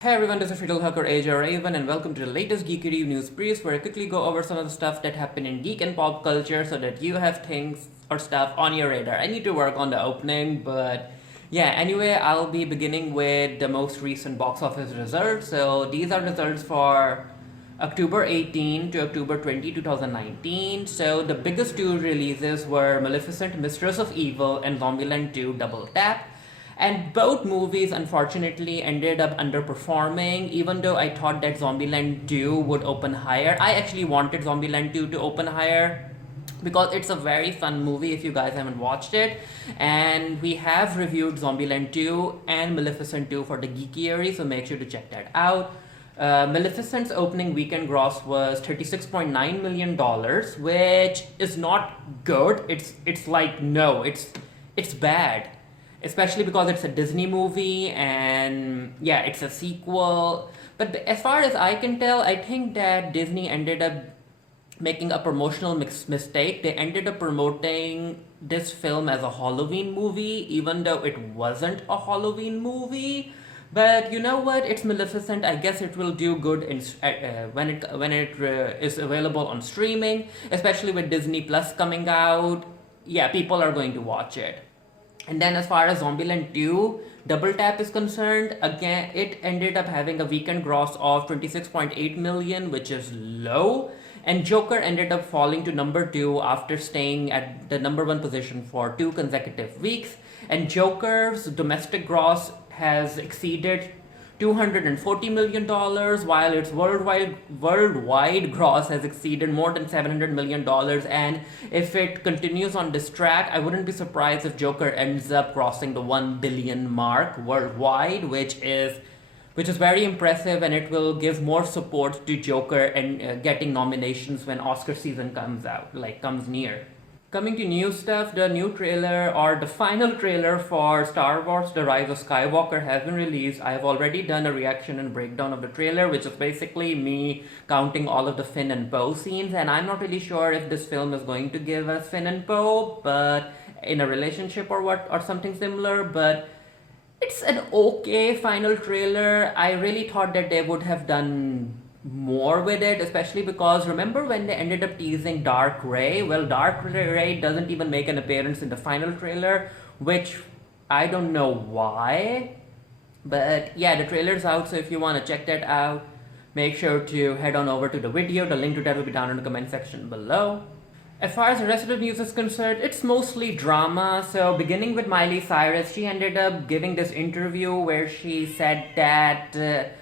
Hey everyone, this is Fiddle Hacker AJ Raven and welcome to the latest Geekiary News Briefs where I quickly go over some of the stuff that happened in geek and pop culture so that you have things or stuff on your radar. I need to work on the opening, but yeah, anyway, I'll be beginning with the most recent box office results. So these are results for October 18 to October 20, 2019. So the biggest two releases were Maleficent, Mistress of Evil and Zombieland 2 Double Tap. And both movies unfortunately ended up underperforming, even though I thought that Zombieland 2 would open higher. I actually wanted Zombieland 2 to open higher because it's a very fun movie if you guys haven't watched it. And we have reviewed Zombieland 2 and Maleficent 2 for the Geekiary, so make sure to check that out. Maleficent's opening weekend gross was $36.9 million, which is not good. It's like, no, it's bad, especially because it's a Disney movie and yeah, it's a sequel. But as far as I can tell, I think that Disney ended up making a promotional mistake. They ended up promoting this film as a Halloween movie, even though it wasn't a Halloween movie. But you know what? It's Maleficent. I guess it will do good when it is available on streaming, especially with Disney Plus coming out. Yeah, people are going to watch it. And then as far as Zombieland 2 Double Tap is concerned, again, it ended up having a weekend gross of 26.8 million, which is low. And Joker ended up falling to number 2 after staying at the number 1 position for 2 consecutive weeks. And Joker's domestic gross has exceeded $240 million, while its worldwide gross has exceeded more than $700 million. And if it continues on this track, I wouldn't be surprised if Joker ends up crossing the 1 billion mark worldwide, which is very impressive, and it will give more support to Joker and getting nominations when Oscar season comes near. Coming to new stuff, the new trailer or the final trailer for Star Wars The Rise of Skywalker has been released. I have already done a reaction and breakdown of the trailer, which is basically me counting all of the Finn and Poe scenes, and I'm not really sure if this film is going to give us Finn and Poe, but in a relationship or something similar, but it's an okay final trailer. I really thought that they would have done more with it, especially because remember when they ended up teasing Dark Ray? Well, Dark Ray doesn't even make an appearance in the final trailer, which I don't know why. But yeah, the trailer's out, so if you want to check that out, make sure to head on over to the video. The link to that will be down in the comment section below. As far as the rest of the news is concerned, it's mostly drama. So beginning with Miley Cyrus, she ended up giving this interview where she said that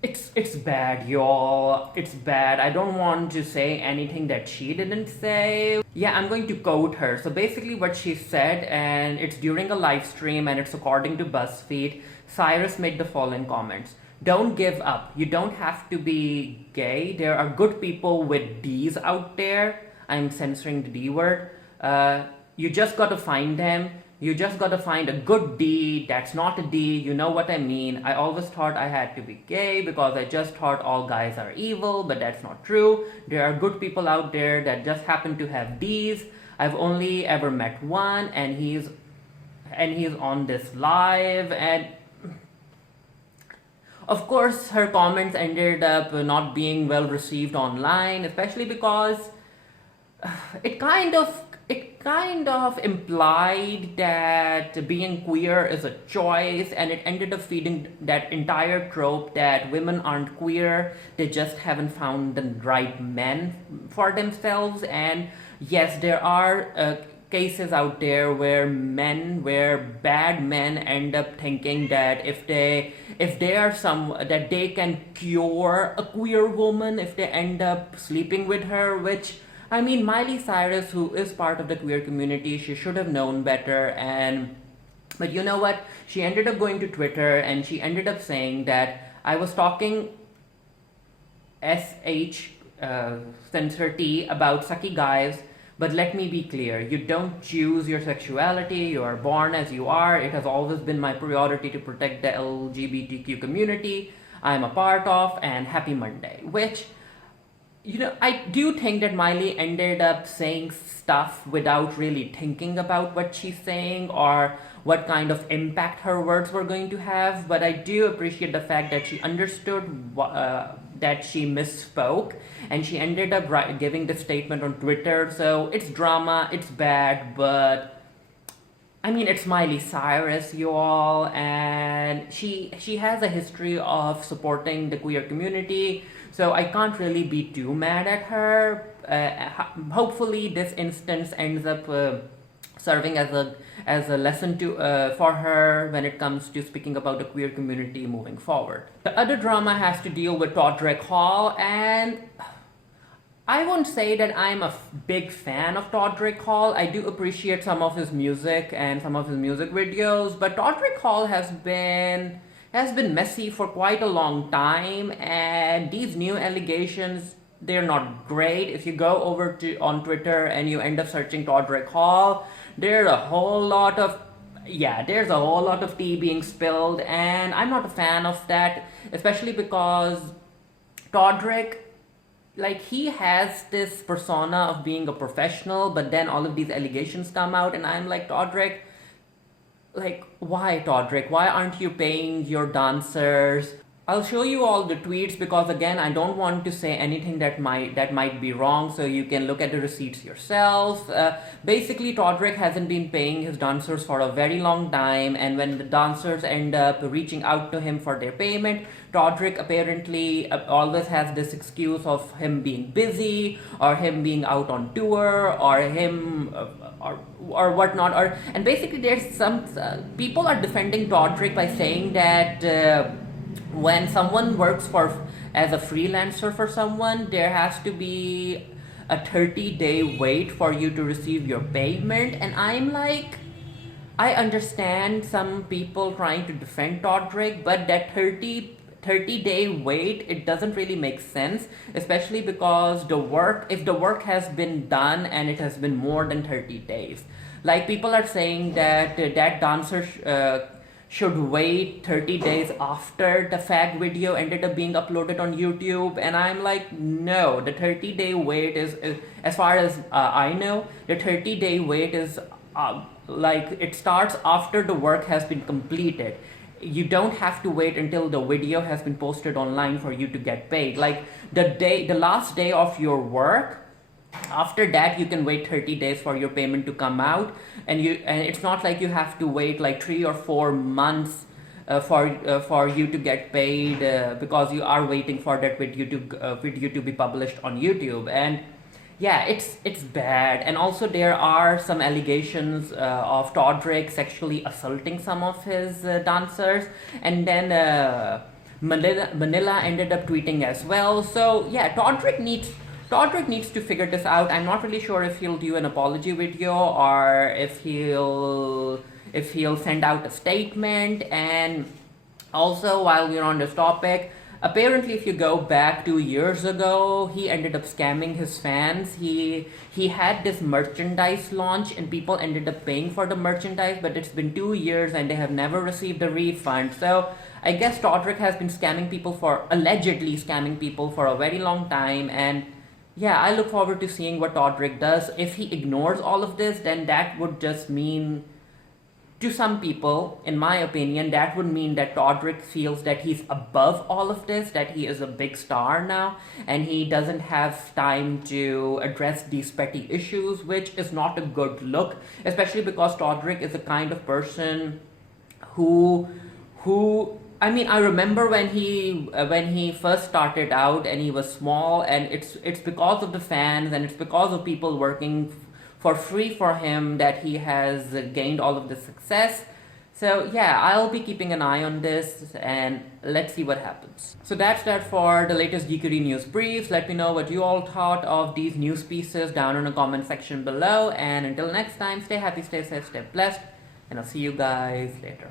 it's bad, y'all. It's bad. I don't want to say anything that she didn't say. Yeah, I'm going to quote her. So basically what she said, and it's during a live stream and it's according to BuzzFeed, Cyrus made the following comments. Don't give up. You don't have to be gay. There are good people with D's out there. I'm censoring the D word. You just gotta find them. You just gotta find a good D that's not a D, you know what I mean. I always thought I had to be gay because I just thought all guys are evil, but that's not true. There are good people out there that just happen to have D's. I've only ever met one, and he's on this live, and of course her comments ended up not being well received online, especially because it kind of implied that being queer is a choice, and it ended up feeding that entire trope that women aren't queer, they just haven't found the right men for themselves. And yes, there are cases out there where bad men end up thinking that if they that they can cure a queer woman if they end up sleeping with her, which, I mean, Miley Cyrus, who is part of the queer community, she should have known better. But you know what? She ended up going to Twitter and she ended up saying that I was talking censor T about sucky guys, but let me be clear, you don't choose your sexuality, you are born as you are. It has always been my priority to protect the LGBTQ community I'm a part of, and happy Monday. Which, I do think that Miley ended up saying stuff without really thinking about what she's saying or what kind of impact her words were going to have. But I do appreciate the fact that she understood that she misspoke, and she ended up giving the statement on Twitter. So it's drama, it's bad, but I mean, it's Miley Cyrus, you all, and she has a history of supporting the queer community, so I can't really be too mad at her. Hopefully, this instance ends up serving as a lesson to for her when it comes to speaking about the queer community moving forward. The other drama has to deal with Todrick Hall, and I won't say that I'm a big fan of Todrick Hall. I do appreciate some of his music and some of his music videos, but Todrick Hall has been messy for quite a long time, and these new allegations, they're not great. If you go over to on Twitter and you end up searching Todrick Hall, there's a whole lot of tea being spilled, and I'm not a fan of that, especially because Todrick, like, he has this persona of being a professional, but then all of these allegations come out, and I'm like, Todrick, like, why, Todrick? Why aren't you paying your dancers? I'll show you all the tweets because, again, I don't want to say anything that might be wrong, so you can look at the receipts yourself. Basically, Todrick hasn't been paying his dancers for a very long time, and when the dancers end up reaching out to him for their payment, Todrick apparently always has this excuse of him being busy, or him being out on tour, or him or whatnot. And basically, there's some people are defending Todrick by saying that when someone works as a freelancer for someone, there has to be a 30-day wait for you to receive your payment. And I'm like, I understand some people trying to defend Todrick, but that 30-day wait, it doesn't really make sense, especially because if the work has been done and it has been more than 30 days. Like, people are saying that that dancer should wait 30 days after the fag video ended up being uploaded on YouTube, and I'm like, no, the 30-day wait is as far as I know, the 30-day wait is like, it starts after the work has been completed. You don't have to wait until the video has been posted online for you to get paid. Like, the last day of your work, after that you can wait 30 days for your payment to come out, and it's not like you have to wait like 3 or 4 months for you to get paid because you are waiting for that video to be published on YouTube. And yeah, it's bad. And also there are some allegations of Todrick sexually assaulting some of his dancers, and then Manila ended up tweeting as well. So yeah, Todrick needs to figure this out. I'm not really sure if he'll do an apology video or if he'll send out a statement. And also, while we're on this topic, apparently if you go back 2 years ago, he ended up scamming his fans. He had this merchandise launch and people ended up paying for the merchandise, but it's been 2 years and they have never received a refund. So I guess Todrick has been allegedly scamming people for a very long time. And yeah, I look forward to seeing what Todrick does. If he ignores all of this, then that would just mean, to some people, in my opinion, that would mean that Todrick feels that he's above all of this, that he is a big star now, and he doesn't have time to address these petty issues, which is not a good look, especially because Todrick is the kind of person who I mean, I remember when he first started out and he was small, and it's because of the fans and it's because of people working for free for him that he has gained all of the success. So yeah, I'll be keeping an eye on this and let's see what happens. So that's that for the latest Geekiary News Briefs. Let me know what you all thought of these news pieces down in the comment section below. And until next time, stay happy, stay safe, stay blessed, and I'll see you guys later.